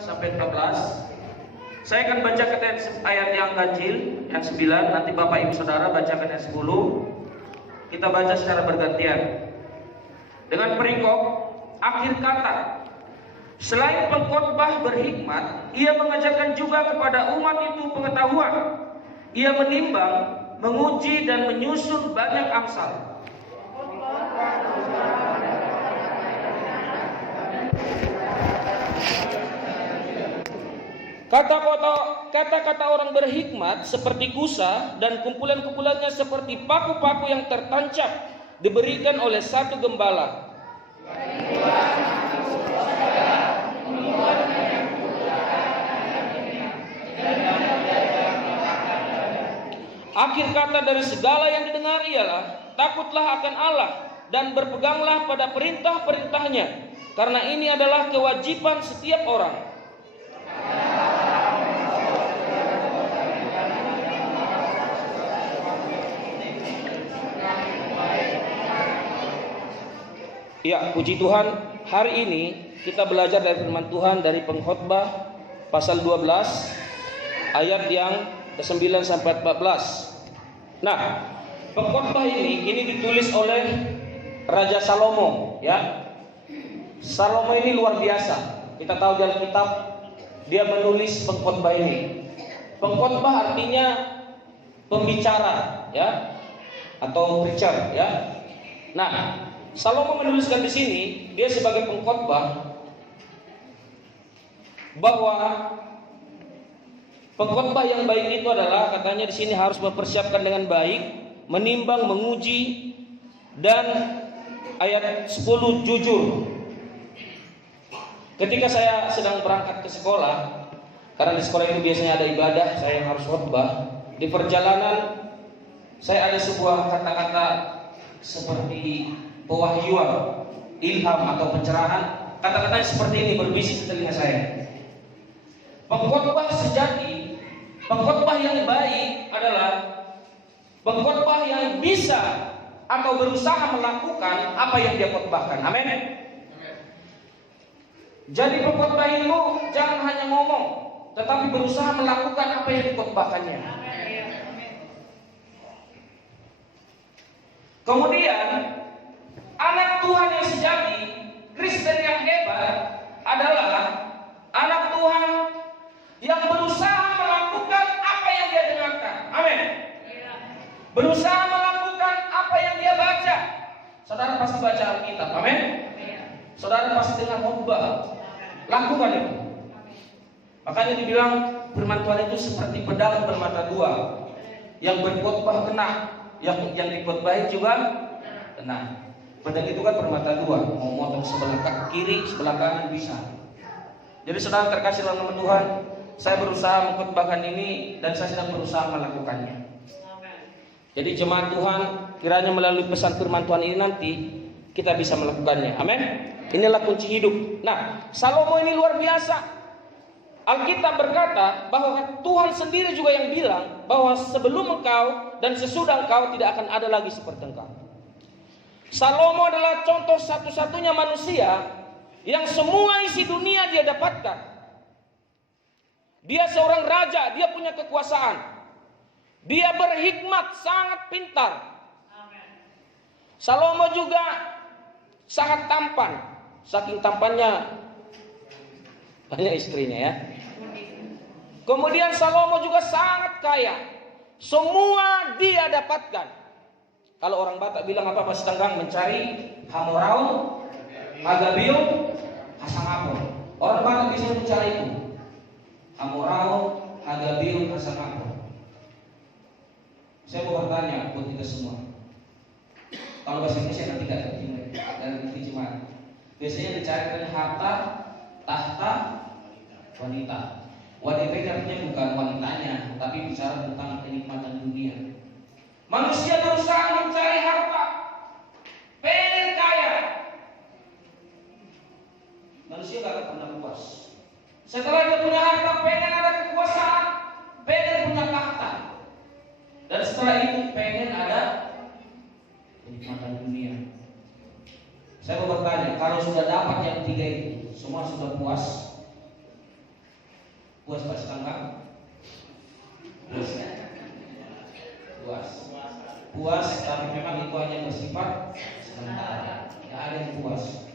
sampai 14. Saya akan bacakan ayat yang ganjil, yang 9. Nanti Bapak Ibu Saudara bacakan yang 10. Kita baca secara bergantian. Dengan perikop akhir kata. Selain pengkhotbah berhikmat, ia mengajarkan juga kepada umat itu pengetahuan. Ia menimbang, menguji dan menyusun banyak amsal. Kata-kata orang berhikmat seperti kusa dan kumpulan-kumpulannya seperti paku-paku yang tertancap diberikan oleh satu gembala. Akhir kata dari segala yang didengar ialah takutlah akan Allah dan berpeganglah pada perintah-perintahnya, karena ini adalah kewajiban setiap orang. Ya, puji Tuhan, hari ini kita belajar dari firman Tuhan dari Pengkhotbah pasal 12 ayat yang ke-9 sampai 14. Nah, pengkhotbah ini ditulis oleh Raja Salomo, ya. Salomo ini luar biasa. Kita tahu dalam kitab dia menulis pengkhotbah ini. Pengkhotbah artinya pembicara, ya, atau preacher, ya. Nah, Salomo menuliskan di sini dia sebagai pengkhotbah bahwa pengkhotbah yang baik itu adalah, katanya di sini harus mempersiapkan dengan baik, menimbang, menguji, dan ayat 10 jujur. Ketika saya sedang berangkat ke sekolah, karena di sekolah itu biasanya ada ibadah, saya yang harus khotbah. Di perjalanan saya ada sebuah kata-kata seperti pewahyuan, ilham atau pencerahan. Kata-katanya seperti ini berbisik di telinga saya. Pengkhotbah sejati, pengkhotbah yang baik adalah pengkhotbah yang bisa atau berusaha melakukan apa yang dia khotbahkan. Amin. Jadi pengkhotbah itu jangan hanya ngomong, tetapi berusaha melakukan apa yang dikhotbahkannya. Kemudian anak Tuhan yang sejati, Kristen yang hebat adalah anak Tuhan yang berusaha melakukan apa yang dia dengarkan. Amin. Berusaha melakukan apa yang dia baca. Saudara pasti baca Alkitab. Amin. Saudara pasti dengar khotbah. Lakukan itu. Makanya dibilang firman Tuhan itu seperti pedang bermata dua, yang berkhotbah kena, yang dikhotbahin juga kena. Pedang itu kan bermata dua, mau motong sebelah kiri, sebelah kanan bisa. Jadi saudara terkasih dalam nama Tuhan, saya berusaha mengkhotbahkan ini dan saya sedang berusaha melakukannya. Jadi jemaat Tuhan, kiranya melalui pesan firman Tuhan ini nanti kita bisa melakukannya. Amin. Inilah kunci hidup. Nah, Salomo ini luar biasa. Alkitab berkata bahwa Tuhan sendiri juga yang bilang bahwa sebelum engkau dan sesudah engkau tidak akan ada lagi seperti engkau. Salomo adalah contoh satu-satunya manusia yang semua isi dunia dia dapatkan. Dia seorang raja, dia punya kekuasaan. Dia berhikmat, sangat pintar. Salomo juga sangat tampan. Saking tampannya banyak istrinya, ya. Kemudian Salomo juga sangat kaya. Semua dia dapatkan. Kalau orang Batak bilang apa pas tenggang mencari hamorau, hagabium, hasangapun. Orang Batak bisa mencari itu. Hamorau, hagabium, hasangapun. Saya mau bertanya buat kita semua. Kalau bahasa Indonesia nanti tidak terjemah dan terjemahan. Biasanya dicari dari harta, tahta, wanita. Wanita itu artinya bukan wanitanya, tapi bicara tentang kenikmatan dunia. Manusia berusaha mencari harta, pengen kaya. Manusia gak akan pernah puas. Setelah dia punya harta, pengen ada kekuasaan, pengen punya tahta, dan setelah itu pengen ada kenikmatan dunia. Saya mau bertanya, kalau sudah dapat yang tiga itu, semua sudah puas? Puas Pak Setangkap? Puas. Puas. Puas, tapi memang itu hanya bersifat sementara. Tidak ada yang puas.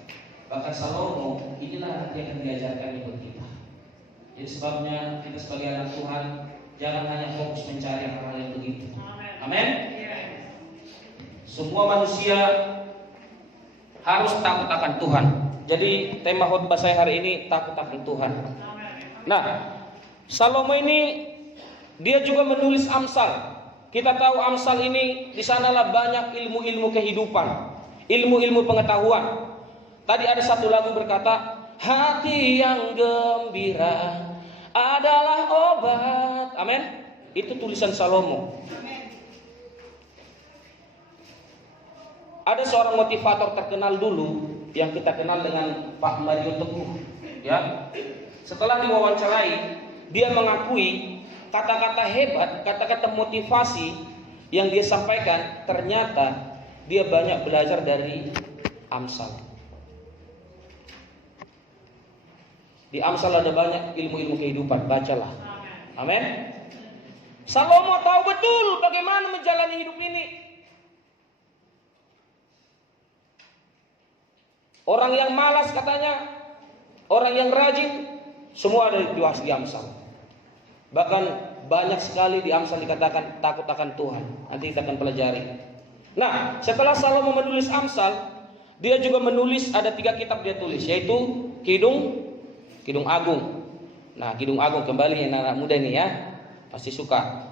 Bahkan Salomo, inilah nanti akan diajarkan buat kita. Jadi sebabnya kita sebagai anak Tuhan jangan hanya fokus mencari hal yang begitu. Amin. Semua manusia harus takut akan Tuhan. Jadi tema khotbah saya hari ini takut akan Tuhan. Nah, Salomo ini dia juga menulis Amsal. Kita tahu Amsal ini di sanalah banyak ilmu-ilmu kehidupan, ilmu-ilmu pengetahuan. Tadi ada satu lagu berkata, hati yang gembira adalah obat. Amin. Itu tulisan Salomo. Ada seorang motivator terkenal dulu yang kita kenal dengan Pak Mario Teguh, ya. Setelah diwawancarai, dia mengakui kata-kata hebat, kata-kata motivasi yang dia sampaikan ternyata dia banyak belajar dari Amsal. Di Amsal ada banyak ilmu-ilmu kehidupan, bacalah. Amin. Salomo tahu betul bagaimana menjalani hidup ini. Orang yang malas katanya, orang yang rajin, semua ada dibahas di Amsal. Bahkan banyak sekali di Amsal dikatakan takut akan Tuhan. Nanti kita akan pelajari. Nah, setelah Salomo menulis Amsal, dia juga menulis ada 3 kitab dia tulis, yaitu Kidung Agung. Nah, Kidung Agung kembali yang anak muda ini ya, pasti suka.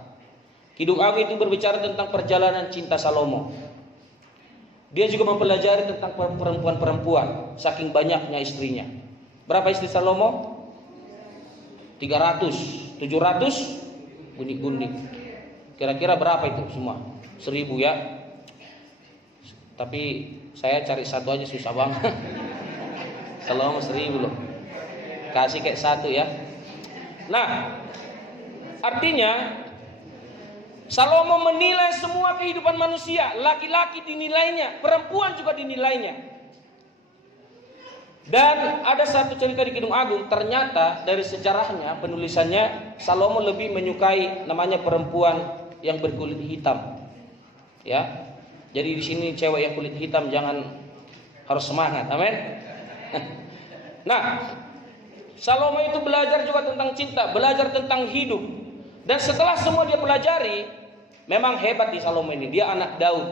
Kidung Agung itu berbicara tentang perjalanan cinta Salomo. Dia juga mempelajari tentang perempuan-perempuan, saking banyaknya istrinya. Berapa istri Salomo? 300, 700 gundik-gundik. Kira-kira berapa itu semua? 1000 ya. Tapi saya cari satu aja susah banget. Salomo 1000 loh. Kasih kayak satu ya. Nah, artinya Salomo menilai semua kehidupan manusia. Laki-laki dinilainya, perempuan juga dinilainya. Dan ada satu cerita di Kidung Agung, ternyata dari sejarahnya, penulisannya, Salomo lebih menyukai namanya perempuan yang berkulit hitam. Ya. Jadi di sini cewek yang kulit hitam jangan harus semangat. Amin. Nah, Salomo itu belajar juga tentang cinta, belajar tentang hidup. Dan setelah semua dia pelajari, memang hebat di Salomo ini. Dia anak Daud.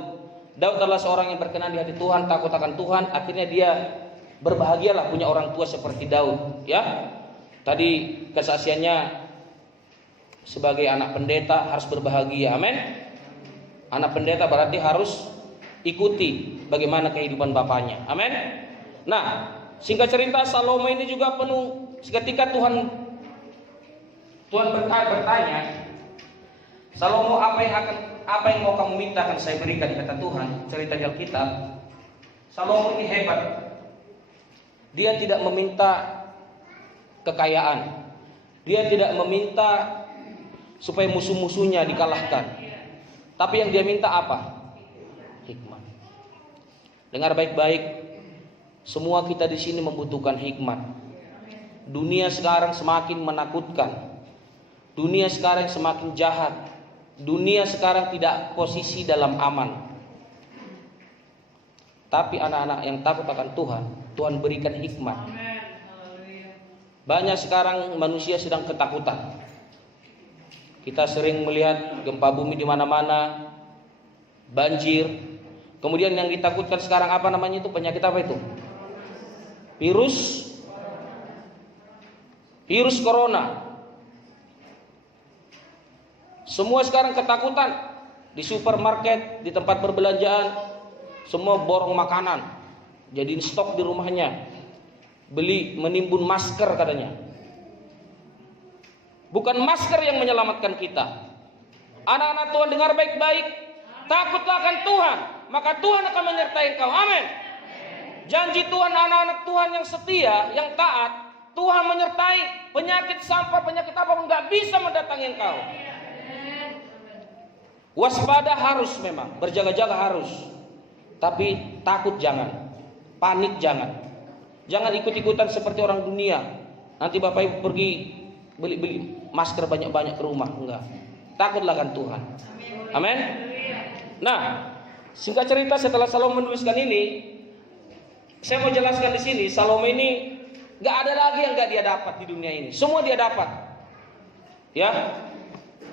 Daud adalah seorang yang berkenan di hati Tuhan, takut akan Tuhan. Akhirnya dia berbahagialah punya orang tua seperti Daud. Ya, tadi kesaksiannya sebagai anak pendeta harus berbahagia. Amin. Anak pendeta berarti harus ikuti bagaimana kehidupan bapaknya. Amin. Nah, singkat cerita Salomo ini juga penuh. Ketika Tuhan bertanya, Salomo, apa yang mau kamu minta akan saya berikan, kata Tuhan. Cerita di Alkitab, Salomo ini hebat. Dia tidak meminta kekayaan. Dia tidak meminta supaya musuh-musuhnya dikalahkan. Tapi yang dia minta apa? Hikmat. Dengar baik-baik. Semua kita di sini membutuhkan hikmat. Dunia sekarang semakin menakutkan. Dunia sekarang semakin jahat. Dunia sekarang tidak posisi dalam aman. Tapi anak-anak yang takut akan Tuhan, Tuhan berikan hikmat. Banyak sekarang manusia sedang ketakutan. Kita sering melihat gempa bumi di mana-mana, banjir. Kemudian yang ditakutkan sekarang apa namanya itu? Penyakit apa itu? Virus corona. Semua sekarang ketakutan. Di supermarket, di tempat perbelanjaan, semua borong makanan. Jadi stok di rumahnya. Beli menimbun masker katanya. Bukan masker yang menyelamatkan kita. Anak-anak Tuhan dengar baik-baik. Takutlah akan Tuhan, maka Tuhan akan menyertai engkau. Amin. Janji Tuhan, anak-anak Tuhan yang setia, yang taat, Tuhan menyertai. Penyakit sampah, penyakit apapun gak bisa mendatangi engkau. Waspada harus memang, berjaga-jaga harus. Tapi takut jangan, panik jangan. Jangan ikut-ikutan seperti orang dunia. Nanti Bapak Ibu pergi beli masker banyak-banyak ke rumah, enggak. Takutlah akan Tuhan. Amin. Nah, singkat cerita setelah Salomo menuliskan ini, saya mau jelaskan di sini, Salomo ini enggak ada lagi yang enggak dia dapat di dunia ini. Semua dia dapat. Ya.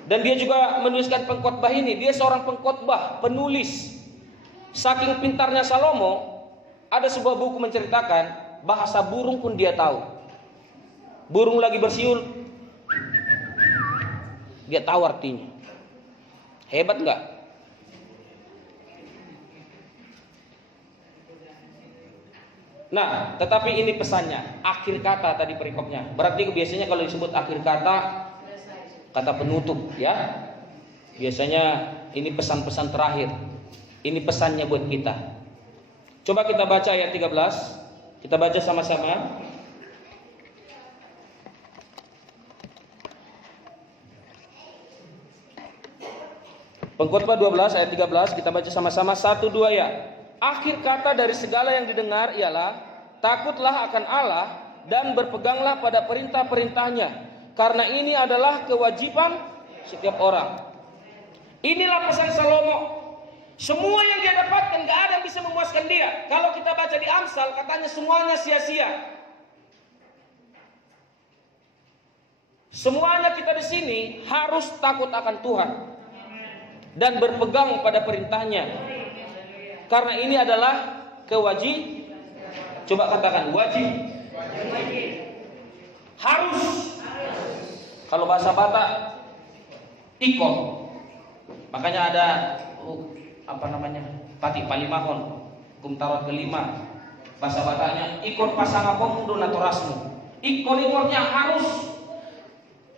Dan dia juga menuliskan pengkhotbah ini. Dia seorang pengkhotbah, penulis. Saking pintarnya Salomo, ada sebuah buku menceritakan bahasa burung pun dia tahu. Burung lagi bersiul, dia tahu artinya. Hebat enggak? Nah, tetapi ini pesannya, akhir kata tadi perikopnya. Berarti biasanya kalau disebut akhir kata, kata penutup ya. Biasanya ini pesan-pesan terakhir. Ini pesannya buat kita. Coba kita baca ayat 13. Kita baca sama-sama. Pengkhotbah 12 ayat 13, kita baca sama-sama 1 2 ya. Akhir kata dari segala yang didengar ialah takutlah akan Allah dan berpeganglah pada perintah-perintahnya, karena ini adalah kewajiban setiap orang. Inilah pesan Salomo. Semua yang dia dapatkan gak ada yang bisa memuaskan dia. Kalau kita baca di Amsal katanya semuanya sia-sia. Semuanya kita di sini harus takut akan Tuhan dan berpegang pada perintahnya, karena ini adalah kewajiban. Coba katakan wajib. Harus. Kalau bahasa Batak ikon. Makanya ada pati palimahon kumtarot kelima. Bahasa Bataknya ikon pasangapom donatorasmu. Ikon-ikonnya harus.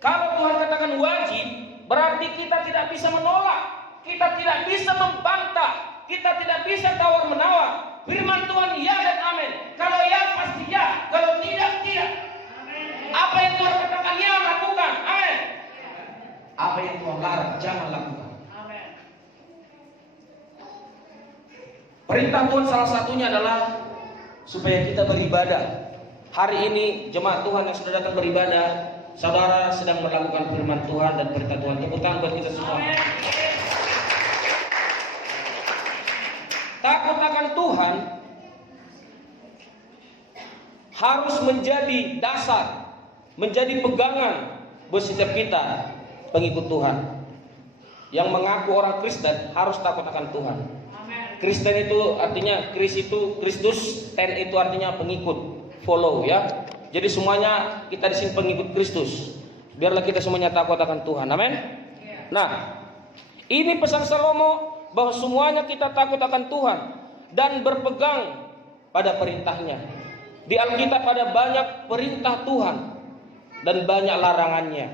Kalau Tuhan katakan wajib, berarti kita tidak bisa menolak. Kita tidak bisa membantah, kita tidak bisa tawar-menawar. Firman Tuhan ya dan amin. Kalau ya pasti ya, kalau tidak tidak. Apa yang Tuhan katakan ya lakukan, amin. Apa yang Tuhan larang jangan lakukan. Perintah Tuhan salah satunya adalah supaya kita beribadah. Hari ini jemaat Tuhan yang sudah datang beribadah, saudara sedang melakukan firman Tuhan dan perintah Tuhan. Tepuk tangan buat kita semua. Takut akan Tuhan harus menjadi dasar, menjadi pegangan buat setiap kita pengikut Tuhan. Yang mengaku orang Kristen harus takut akan Tuhan. Kristen itu artinya Kristus, ten itu artinya pengikut, follow ya. Jadi semuanya kita di sini pengikut Kristus. Biarlah kita semuanya takut akan Tuhan. Amin. Nah, ini pesan Salomo, bahwa semuanya kita takut akan Tuhan dan berpegang pada perintahnya. Di Alkitab ada banyak perintah Tuhan dan banyak larangannya.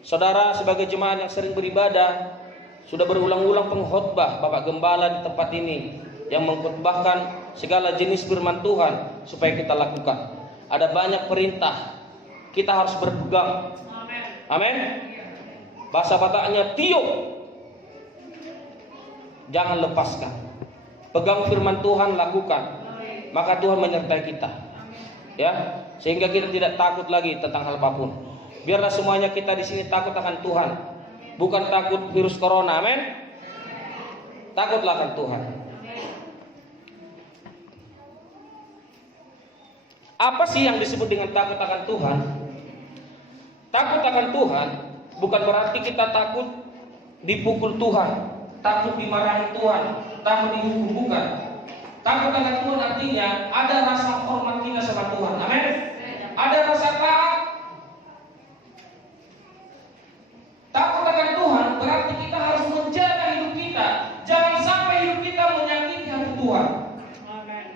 Saudara sebagai jemaat yang sering beribadah, sudah berulang-ulang pengkhotbah Bapak Gembala di tempat ini yang mengkhotbahkan segala jenis firman Tuhan supaya kita lakukan. Ada banyak perintah, kita harus berpegang. Amin. Bahasa Bataknya tiup, jangan lepaskan. Pegang firman Tuhan, lakukan. Maka Tuhan menyertai kita. Ya, sehingga kita tidak takut lagi tentang hal apapun. Biarlah semuanya kita di sini takut akan Tuhan. Bukan takut virus corona, amin. Takutlah akan Tuhan. Apa sih yang disebut dengan takut akan Tuhan? Takut akan Tuhan bukan berarti kita takut dipukul Tuhan, takut dimarahi Tuhan, takut dihukum, bukan. Takut akan Tuhan artinya ada rasa hormat kita sama Tuhan. Amin. Ada rasa taat. Takut akan Tuhan berarti kita harus menjaga hidup kita. Jangan sampai hidup kita menyakiti hati Tuhan. Amin.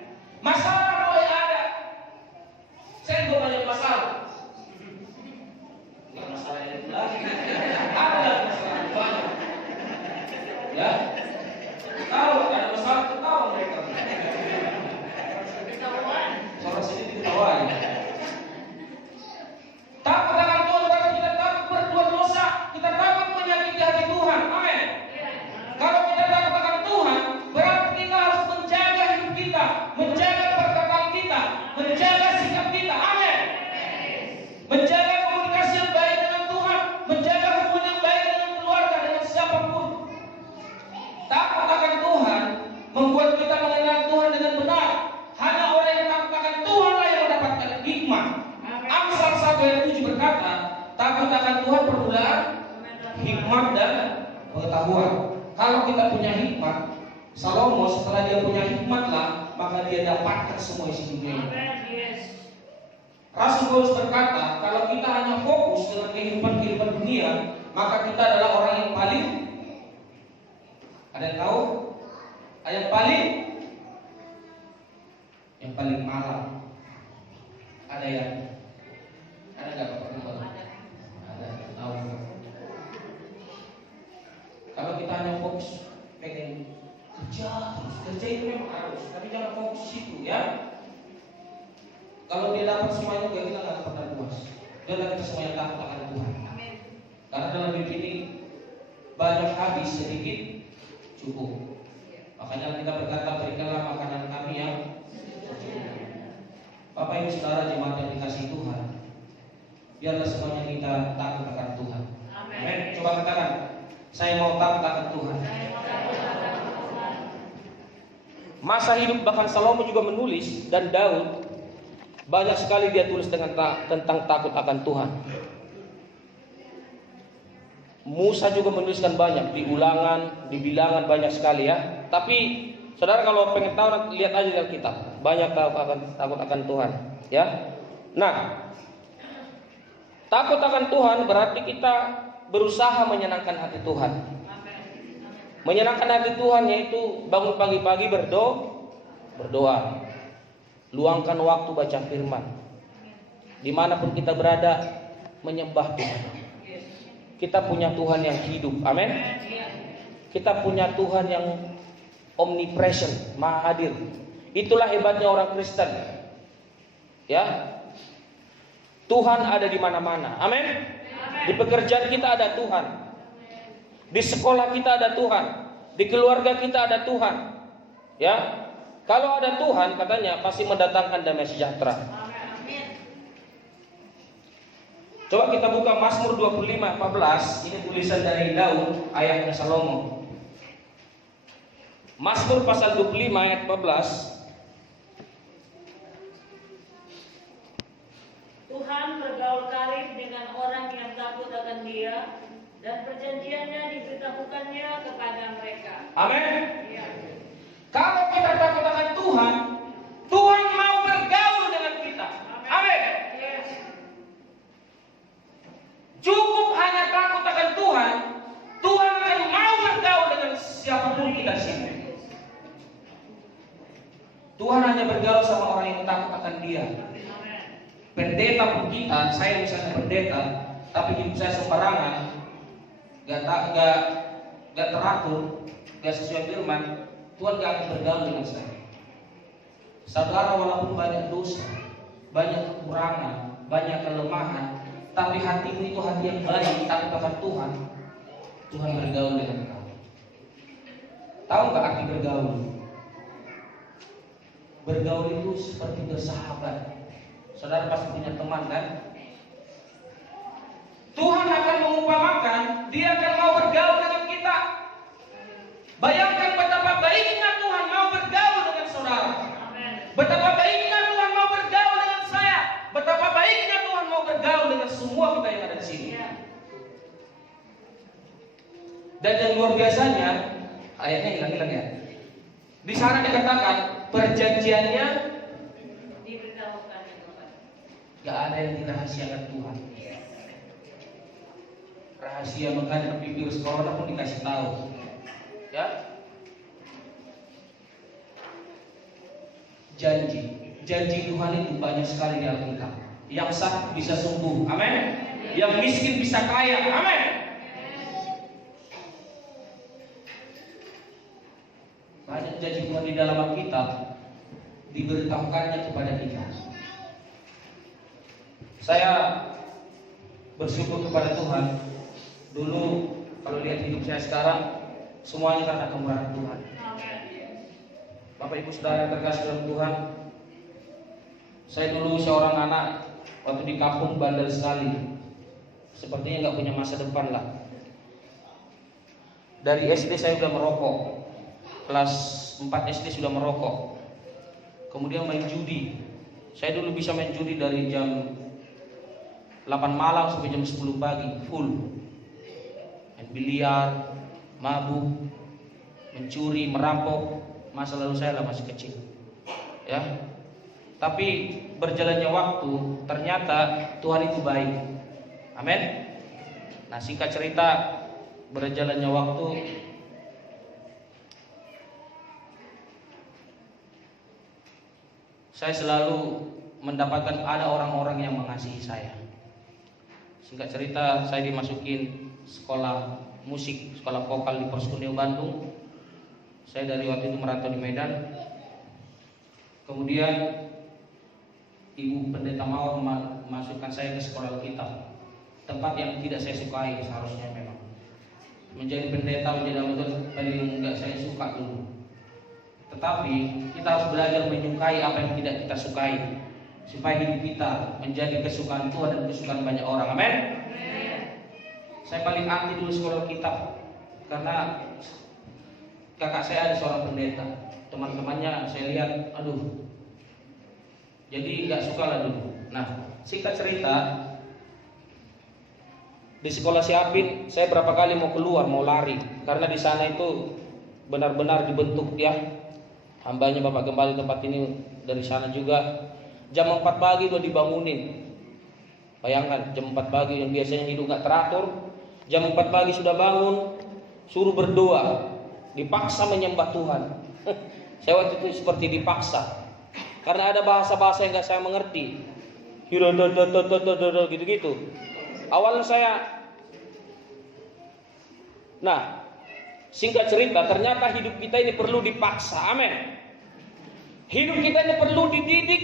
Masalah boleh ada. Saya juga banyak masalah. Enggak masalah itu lagi. Ada masalah banyak. Ya. Kalau ada masalah ketawa mereka. Suara sini diketawain. 1 ayat 7 berkata, takut akan Tuhan permulaan hikmat dan pengetahuan. Kalau kita punya hikmat, Salomo setelah dia punya hikmatlah, maka dia dapatkan semua isi dunia ini. Rasul Paulus berkata, kalau kita hanya fokus dengan kehidupan dunia, maka kita adalah orang yang paling, ada yang tahu? Yang paling malam. Ada yang? Ada nggak Bapak Ibu? Ada. Tahu? Kalau kita hanya fokus pengen kerja itu memang harus, tapi jangan fokus situ ya. Kalau dia dapat semuanya juga kita nggak pernah puas. Jangan kita semuanya takut akan Tuhan. Karena dalam hidup ini banyak habis, sedikit cukup. Makanya kita berkata, berikanlah makanan kami yang Bapak Ibu Saudara jemaat yang dikasihi Tuhan, biarlah semuanya kita takut akan Tuhan. Amin. Coba katakan, saya mau takut akan Tuhan. Masa hidup bahkan Salomo juga menulis, dan Daud banyak sekali dia tulis tentang takut akan Tuhan. Musa juga menuliskan banyak, di Ulangan, di Bilangan banyak sekali ya. Tapi saudara kalau pengen tahu, lihat aja di Alkitab, banyak takut akan Tuhan ya. Nah, takut akan Tuhan berarti kita berusaha menyenangkan hati Tuhan. Menyenangkan hati Tuhan yaitu bangun pagi-pagi berdoa, luangkan waktu baca firman, dimanapun kita berada menyembah Tuhan. Kita punya Tuhan yang hidup, amin. Kita punya Tuhan yang omnipresent, maha hadir. Itulah hebatnya orang Kristen. Ya, Tuhan ada di mana-mana, amin. Di pekerjaan kita ada Tuhan, di sekolah kita ada Tuhan, di keluarga kita ada Tuhan. Ya, kalau ada Tuhan katanya pasti mendatangkan damai sejahtera. Coba kita buka Mazmur 25:14. Ini tulisan dari Daud, ayahnya Salomo. Mazmur pasal 25 ayat 14. Tuhan bergaul karib dengan orang yang takut akan Dia, dan perjanjiannya diberitahukannya kepada mereka. Amin. Ya. Kalau kita takut akan Tuhan, Tuhan mau bergaul dengan kita. Amin. Yes. Cukup hanya takut akan Tuhan, Tuhan akan mau bergaul dengan siapapun kita di sini. Tuhan hanya bergaul sama orang yang takut akan Dia. Pendeta pun kita, saya misalnya pendeta, tapi hidup saya sembarangan, gak teratur, gak sesuai firman, Tuhan gak akan bergaul dengan saya. Saudara walaupun banyak dosa, banyak kekurangan, banyak kelemahan, tapi hatimu itu hati yang baik, takut akan Tuhan, Tuhan bergaul dengan kamu. Tahu gak arti bergaul? Bergaul itu seperti bersahabat. Saudara pasti punya teman kan? Tuhan akan mengumpamakan, Dia akan mau bergaul dengan kita. Bayangkan betapa baiknya Tuhan mau bergaul dengan saudara. Betapa baiknya Tuhan mau bergaul dengan saya. Betapa baiknya Tuhan mau bergaul dengan semua kita yang ada di sini. Dan yang luar biasanya, ayatnya hilang-hilang ya. Di sana dikatakan perjanjiannya Diberitahukan. gak ada yang dirahasiakan Tuhan. Rahasia menghadapi virus corona pun dikasih tahu. Ya. Janji Tuhan itu banyak sekali di Alkitab. Yang sakit bisa sembuh, amin. Yang miskin bisa kaya, amin. Banyak janji Tuhan di dalam Alkitab diberitahukannya kepada kita. Saya bersyukur kepada Tuhan. Dulu kalau lihat hidup saya sekarang, semuanya karena kemurahan Tuhan. Bapak Ibu Saudara yang terkasih dalam Tuhan, saya dulu seorang anak waktu di kampung bandel sekali. Sepertinya nggak punya masa depan lah. Dari SD saya sudah merokok, kelas 4 SD sudah merokok. Kemudian main judi. Saya dulu bisa main judi dari jam 8 malam sampai jam 10 pagi full. Main biliar, mabuk, mencuri, merampok. Masa lalu saya lah masih kecil. Ya. Tapi berjalannya waktu, ternyata Tuhan itu baik. Amin. Nah, singkat cerita, berjalannya waktu, saya selalu mendapatkan ada orang-orang yang mengasihi saya. Singkat cerita, saya dimasukin sekolah musik, sekolah vokal di Perskuneo Bandung. Saya dari waktu itu merantau di Medan. Kemudian Ibu Pendeta Mawar memasukkan saya ke sekolah Alkitab, tempat yang tidak saya sukai seharusnya memang. Menjadi pendeta, menjadi anggota paling enggak saya suka dulu. Tetapi kita harus belajar menyukai apa yang tidak kita sukai, supaya hidup kita menjadi kesukaan Tuhan dan kesukaan banyak orang. Amin. Saya paling anti dulu sekolah Alkitab karena kakak saya ada seorang pendeta. Teman-temannya saya lihat, aduh, jadi nggak suka lah dulu. Nah, singkat cerita, di sekolah Siapin saya berapa kali mau keluar, mau lari, karena di sana itu benar-benar dibentuk ya. Hambanya Bapak Gembala tempat ini dari sana juga. Jam 4 pagi udah dibangunin. Bayangkan jam 4 pagi yang biasanya hidup nggak teratur, jam 4 pagi sudah bangun, suruh berdoa, dipaksa menyembah Tuhan. Saya waktu itu seperti dipaksa. Karena ada bahasa-bahasa yang gak saya mengerti, gitu-gitu. Awalnya saya, nah, singkat cerita, ternyata hidup kita ini perlu dipaksa. Amin. Hidup kita ini perlu dididik.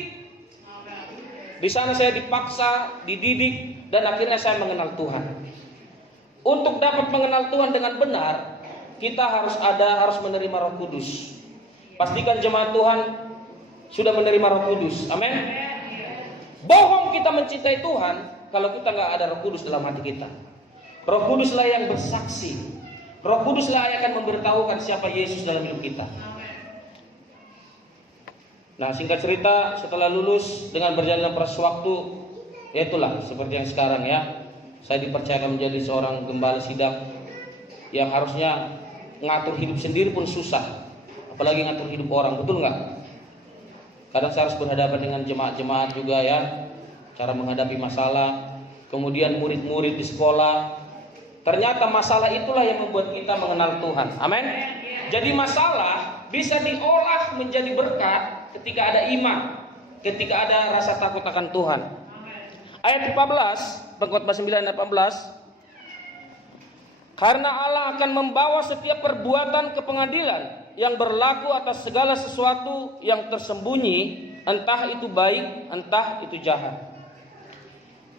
Di sana saya dipaksa, dididik, dan akhirnya saya mengenal Tuhan. Untuk dapat mengenal Tuhan dengan benar, kita harus menerima Roh Kudus. Pastikan jemaat Tuhan sudah menerima Roh Kudus. Amin. Bohong kita mencintai Tuhan kalau kita nggak ada Roh Kudus dalam hati kita. Roh Kuduslah yang bersaksi. Roh Kuduslah yang akan memberitahukan siapa Yesus dalam hidup kita. Nah, singkat cerita, setelah lulus dengan berjalannya proses waktu, ya itulah seperti yang sekarang ya. Saya dipercayakan menjadi seorang gembala sidang yang harusnya ngatur hidup sendiri pun susah, apalagi ngatur hidup orang, betul nggak? Kadang saya harus berhadapan dengan jemaat-jemaat juga ya, cara menghadapi masalah. Kemudian murid-murid di sekolah. Ternyata masalah itulah yang membuat kita mengenal Tuhan. Amin. Jadi masalah bisa diolah menjadi berkat ketika ada iman, ketika ada rasa takut akan Tuhan. Ayat 14, Pengkhotbah 9 ayat 14. Karena Allah akan membawa setiap perbuatan ke pengadilan yang berlaku atas segala sesuatu yang tersembunyi, entah itu baik, entah itu jahat.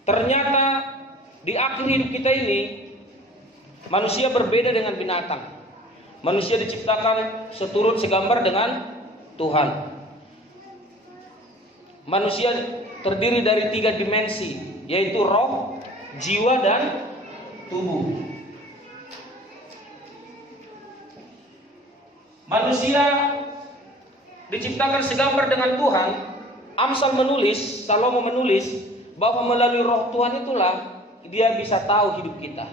Ternyata di akhir hidup kita ini, manusia berbeda dengan binatang. Manusia diciptakan seturut segambar dengan Tuhan. Manusia terdiri dari 3 dimensi, yaitu roh, jiwa, dan tubuh. Manusia diciptakan segambar dengan Tuhan. Salomo menulis bahwa melalui roh Tuhan itulah dia bisa tahu hidup kita.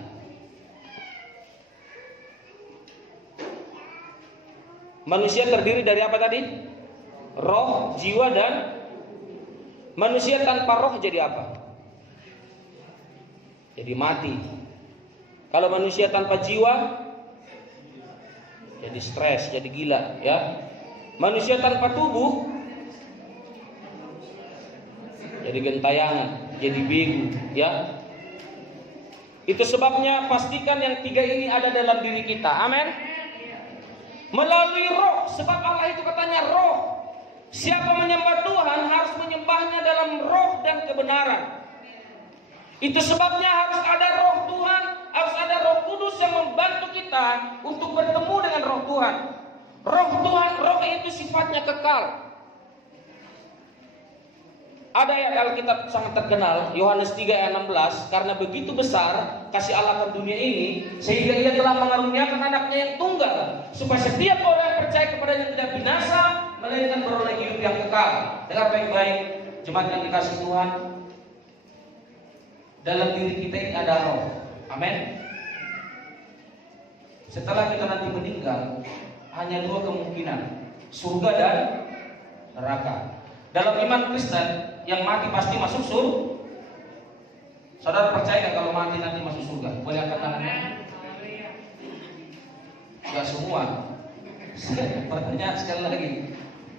Manusia terdiri dari apa tadi? Roh, jiwa, dan manusia tanpa roh jadi apa? Jadi mati. Kalau manusia tanpa jiwa jadi stres, jadi gila ya. Manusia tanpa tubuh jadi gentayangan, jadi begu ya. Itu sebabnya pastikan yang 3 ini ada dalam diri kita. Amin. Melalui roh, sebab Allah itu katanya roh. Siapa menyembah Tuhan harus menyembahnya dalam roh dan kebenaran. Itu sebabnya harus ada roh Tuhan, harus ada Roh Kudus yang membantu kita untuk bertemu dengan roh Tuhan. Roh Tuhan, roh itu sifatnya kekal. Ada ayat Alkitab sangat terkenal, Yohanes 3 ayat 16, karena begitu besar kasih Allah akan dunia ini, sehingga Ia telah mengaruniakan anaknya yang tunggal, supaya setiap orang yang percaya kepadanya tidak binasa, melainkan beroleh hidup yang kekal. Dengar baik-baik, jemaat yang dikasihi Tuhan. dalam diri kita ini ada roh. Amin. Setelah kita nanti meninggal, hanya dua kemungkinan, surga dan neraka. Dalam iman Kristen, yang mati pasti masuk surga. Saudara percaya nggak kalau mati nanti masuk surga? Boleh angkat tangannya? Gak semua. Pertanyaan sekali lagi.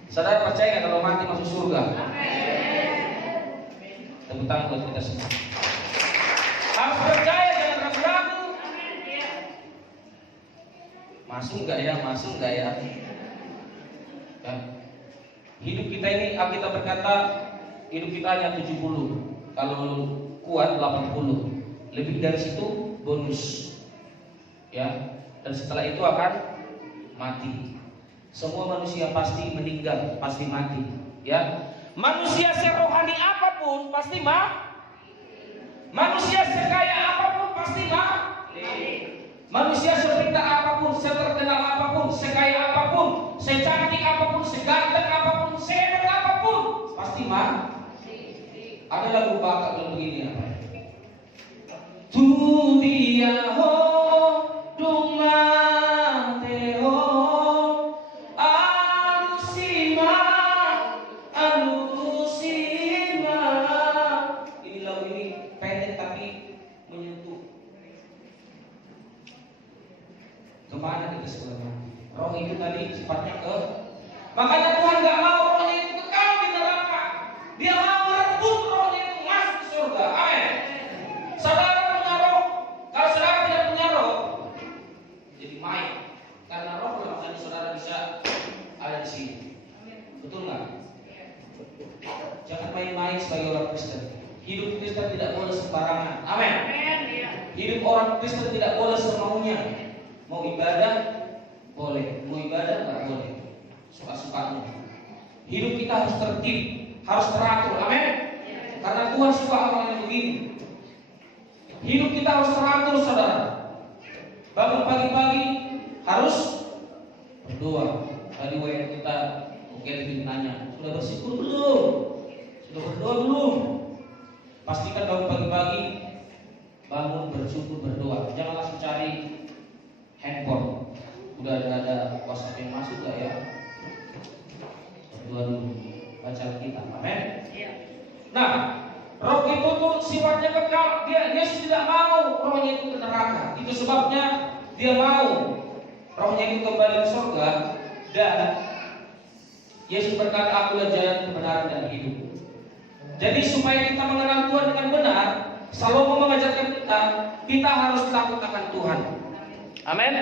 Saudara percaya nggak kalau mati masuk surga? Tepuk tangan buat kita semua. Harus percaya, jangan ragu-ragu. Masuk nggak ya? Masuk nggak ya? Ya. Hidup kita ini, Alkitab berkata hidup kita hanya 70. Kalau kuat 80. Lebih dari situ bonus. Ya. Dan setelah itu akan mati. Semua manusia pasti meninggal, pasti mati. Ya. Manusia serohani apapun pasti manusia sekaya apapun pasti manusia sepintar apapun, seterkenal apapun, sekaya apapun, secantik apapun, seganteng apapun, sehebat apapun, pasti Ada lagu bakat yang begini apa? Tu dia ho duma te ho anusima. Ini lagu ini pendek tapi menyentuh. Kemana kita sebenarnya? Roh itu tadi sifatnya makanya Tuhan gak mau rohnya itu kekal di neraka. Dia mau merebut rohnya itu masuk ke surga. Amin. Saudara punya roh. Kalau saudara tidak punya roh, jadi main. Karena roh makanya saudara bisa ada di sini. Betul nggak? Jangan main-main sebagai orang Kristen. Hidup Kristen tidak boleh sembarangan. Amin. Hidup orang Kristen tidak boleh semaunya. Mau ibadah boleh, mau ibadah nggak boleh, suka-sukanya. Hidup kita harus tertib, harus teratur, amin. Karena Tuhan suka hal yang begini. Hidup kita harus teratur, saudara. Bangun pagi-pagi harus berdoa. Tadi WA kita mungkin lebih nanya, sudah bersyukur belum? Sudah berdoa belum? Pastikan bangun pagi-pagi, bangun bersyukur berdoa. Jangan langsung cari handphone. Udah ada WhatsApp yang masuk gak ya? Berdoa dulu, baca kita, amin. Nah, roh itu tuh sifatnya kekal. Yesus tidak mau rohnya itu ke neraka. Itu sebabnya dia mau rohnya itu kembali ke surga. Dan Yesus berkata, akulah jalan kebenaran dan hidup. Jadi supaya kita mengenal Tuhan dengan benar, Salomo mengajarkan kita harus takut akan Tuhan. Amin.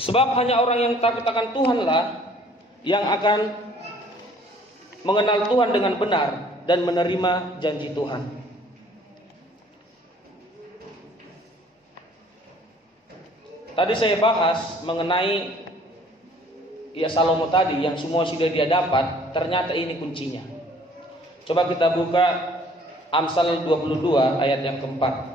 Sebab hanya orang yang takut akan Tuhanlah yang akan mengenal Tuhan dengan benar dan menerima janji Tuhan. Tadi saya bahas mengenai Salomo tadi yang semua sudah dia dapat, ternyata ini kuncinya. Coba kita buka Amsal 22 ayat yang keempat.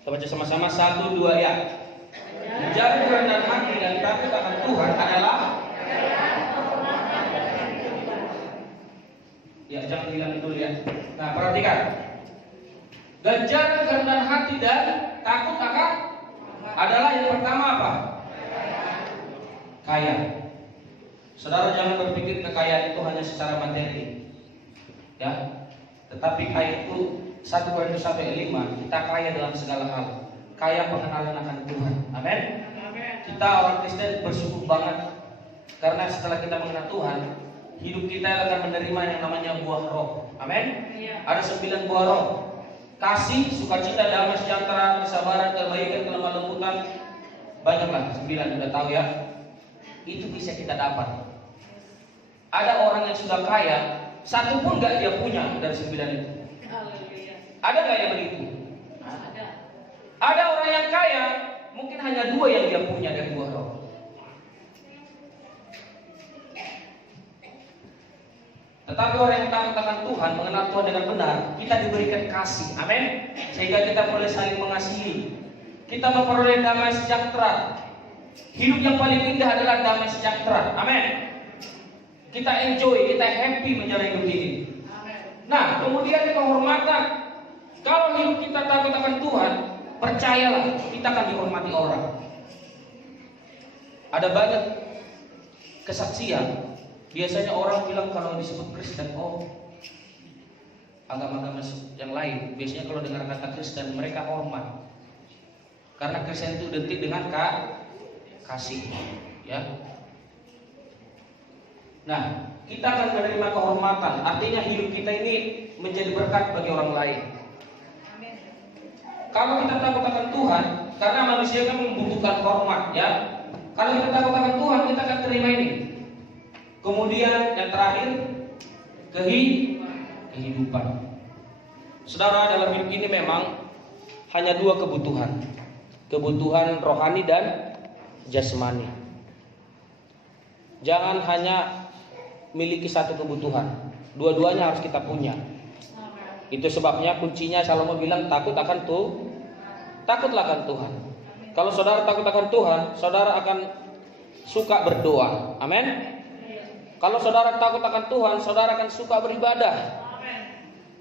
Kita baca sama-sama 1, 2 ya. Menjadi kerendahan hati dan takut akan Tuhan adalah ya, jangan bilang dulu ya. Nah, perhatikan. Ganjaran kerendahan hati dan takut akan adalah yang pertama apa? Kaya. Saudara jangan berpikir kekayaan itu hanya secara materi. Ya. Tetapi kaya itu 1 Korintus 1:5, kita kaya dalam segala hal. Kaya pengenalan akan Tuhan. Amin. Kita orang Kristen bersyukur banget karena setelah kita mengenal Tuhan, hidup kita akan menerima yang namanya buah roh. Amin. Ada 9 buah roh. Kasih, sukacita, damai, sejahtera, kesabaran, kebaikan, kelemah lembutan. Banyaklah, 9 udah tahu ya. Itu bisa kita dapat. Ada orang yang sudah kaya, satu pun gak dia punya dari 9 itu. Ada gak yang begitu? Ada orang yang kaya, mungkin hanya 2 yang dia punya dari buah roh. Tetapi orang yang takut akan Tuhan, mengenal Tuhan dengan benar, kita diberikan kasih, amin. Sehingga kita boleh saling mengasihi. kita memperoleh damai sejahtera. Hidup yang paling indah adalah damai sejahtera. Amin. Kita enjoy, kita happy menjalani hidup ini. Nah, kemudian kehormatan. Kalau hidup kita takut akan Tuhan, percayalah kita akan dihormati orang. Ada banyak kesaksian. Biasanya orang bilang kalau disebut Kristen, oh, agama-agama yang lain. Biasanya kalau dengar kata Kristen, mereka hormat. Karena Kristen itu identik dengan kasih, ya. Nah, kita akan menerima kehormatan. Artinya hidup kita ini menjadi berkat bagi orang lain. Kalau kita takut akan Tuhan, karena manusia kan membutuhkan hormat, ya. Kalau kita takut akan Tuhan, kita akan terima ini. Kemudian yang terakhir, kehidupan. Saudara, dalam hidup ini memang hanya dua kebutuhan. Kebutuhan rohani dan jasmani. Jangan hanya miliki satu kebutuhan. Dua-duanya harus kita punya. Itu sebabnya kuncinya Salomo bilang takutlah akan Tuhan. Kalau saudara takut akan Tuhan, saudara akan suka berdoa. Amin. Kalau saudara takut akan Tuhan, saudara akan suka beribadah.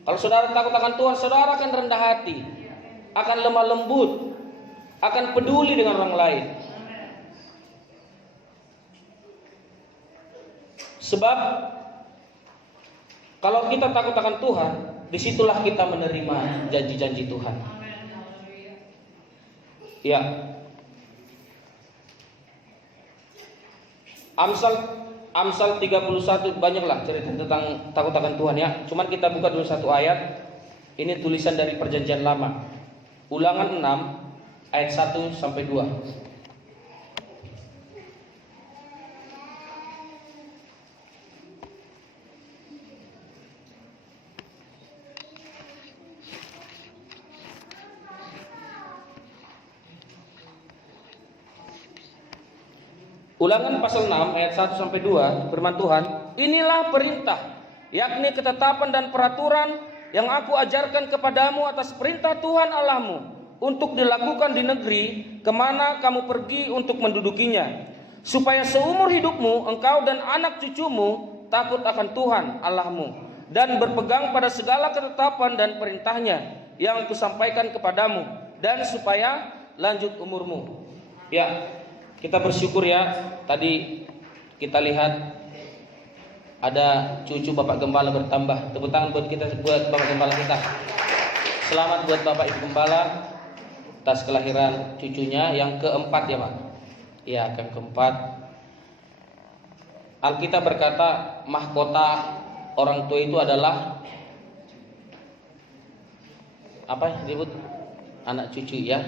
Kalau saudara takut akan Tuhan, saudara akan rendah hati, akan lemah lembut, akan peduli dengan orang lain. Sebab kalau kita takut akan Tuhan, disitulah kita menerima janji-janji Tuhan. Ya. Amsal 31 banyaklah cerita tentang takut akan Tuhan, ya. Cuman kita buka dulu satu ayat. Ini tulisan dari Perjanjian Lama. Ulangan 6 ayat 1 sampai 2. Ulangan pasal 6 ayat 1 sampai 2, firman Tuhan, inilah perintah, yakni ketetapan dan peraturan yang aku ajarkan kepadamu atas perintah Tuhan Allahmu, untuk dilakukan di negeri kemana kamu pergi untuk mendudukinya, supaya seumur hidupmu engkau dan anak cucumu takut akan Tuhan Allahmu, dan berpegang pada segala ketetapan dan perintahnya yang kusampaikan kepadamu, dan supaya lanjut umurmu. Ya. Kita bersyukur, ya. Tadi kita lihat ada cucu Bapak Gembala bertambah. Tepuk tangan buat Bapak Gembala kita. Selamat buat Bapak Ibu Gembala atas kelahiran cucunya yang keempat, ya Pak. Ya, yang keempat. Alkitab berkata mahkota orang tua itu adalah apa disebut? Anak cucu, ya.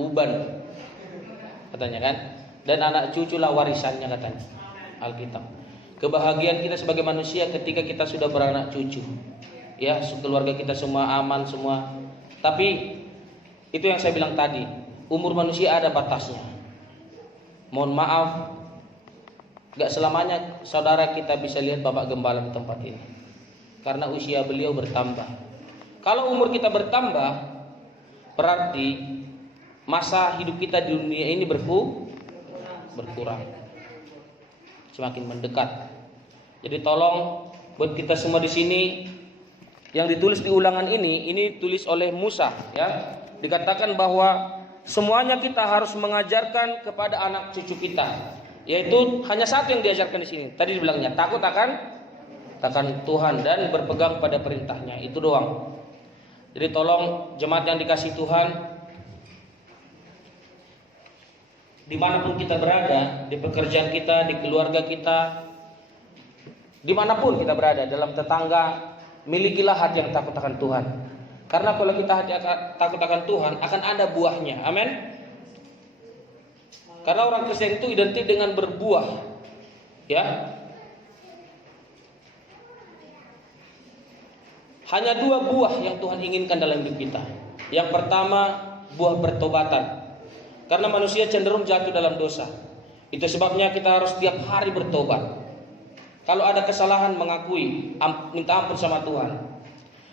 Uban katanya kan. Dan anak cuculah warisannya katanya Alkitab. Kebahagiaan kita sebagai manusia ketika kita sudah beranak cucu, ya, keluarga kita semua aman semua. Tapi itu yang saya bilang tadi, umur manusia ada batasnya. Mohon maaf, gak selamanya saudara kita bisa lihat Bapak Gembala di tempat ini, karena usia beliau bertambah. Kalau umur kita bertambah, berarti masa hidup kita di dunia ini berkurang, semakin mendekat. Jadi tolong buat kita semua di sini, yang ditulis di ulangan ini tulis oleh Musa, ya. Dikatakan bahwa semuanya kita harus mengajarkan kepada anak cucu kita, yaitu hanya satu yang diajarkan di sini. Tadi dibilangnya takut akan Tuhan dan berpegang pada perintahnya, itu doang. Jadi tolong jemaat yang dikasih Tuhan, dimanapun kita berada, di pekerjaan kita, di keluarga kita, dimanapun kita berada, dalam tetangga, milikilah hati yang takut akan Tuhan. Karena kalau kita hati takut akan Tuhan, akan ada buahnya. Amin. Karena orang Kristen itu identik dengan berbuah, ya. Hanya dua buah yang Tuhan inginkan dalam hidup kita. Yang pertama, buah pertobatan. Karena manusia cenderung jatuh dalam dosa. Itu sebabnya kita harus setiap hari bertobat. Kalau ada kesalahan, mengakui, minta ampun sama Tuhan.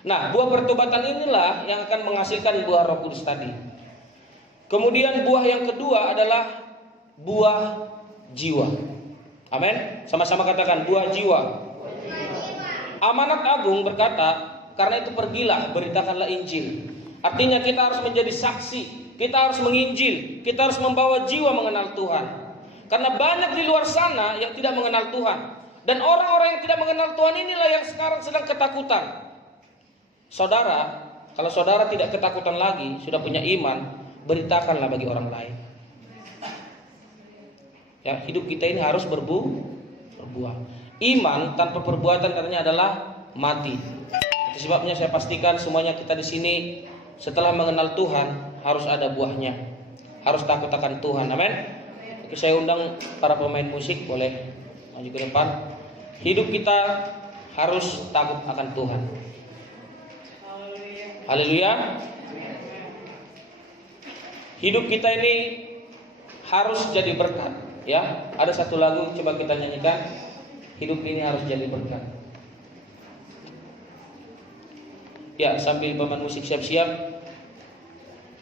Nah, buah pertobatan inilah yang akan menghasilkan buah Roh Kudus tadi. Kemudian buah yang kedua adalah buah jiwa. Amin. Sama-sama katakan buah jiwa. Amanat Agung berkata, karena itu pergilah, beritakanlah Injil. Artinya kita harus menjadi saksi, kita harus menginjil, kita harus membawa jiwa mengenal Tuhan. Karena banyak di luar sana yang tidak mengenal Tuhan. Dan orang-orang yang tidak mengenal Tuhan inilah yang sekarang sedang ketakutan. Saudara, kalau saudara tidak ketakutan lagi, sudah punya iman, beritakanlah bagi orang lain. Ya, hidup kita ini harus berbuah. Iman tanpa perbuatan katanya adalah mati. Itu sebabnya saya pastikan semuanya kita di sini setelah mengenal Tuhan harus ada buahnya. Harus takut akan Tuhan. Amin. Oke, saya undang para pemain musik boleh maju ke depan. Hidup kita harus takut akan Tuhan. Haleluya. Hidup kita ini harus jadi berkat, ya. Ada satu lagu coba kita nyanyikan. Hidup ini harus jadi berkat. Ya, sambil pemain musik siap-siap,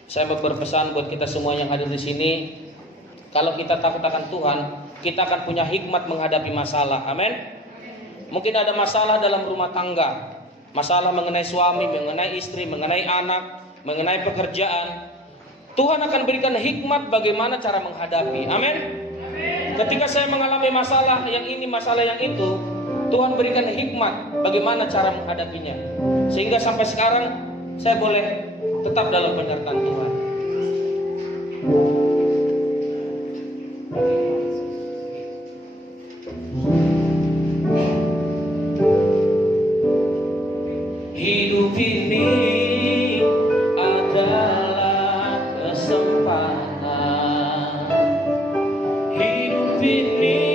saya mau berpesan buat kita semua yang hadir di sini. Kalau kita takut akan Tuhan, kita akan punya hikmat menghadapi masalah. Amin. Mungkin ada masalah dalam rumah tangga, masalah mengenai suami, mengenai istri, mengenai anak, mengenai pekerjaan. Tuhan akan berikan hikmat bagaimana cara menghadapi. Amin. Ketika saya mengalami masalah yang ini, masalah yang itu, Tuhan berikan hikmat bagaimana cara menghadapinya. Sehingga sampai sekarang saya boleh tetap dalam penyertaan Tuhan. Hidup ini adalah kesempatan. Hidup ini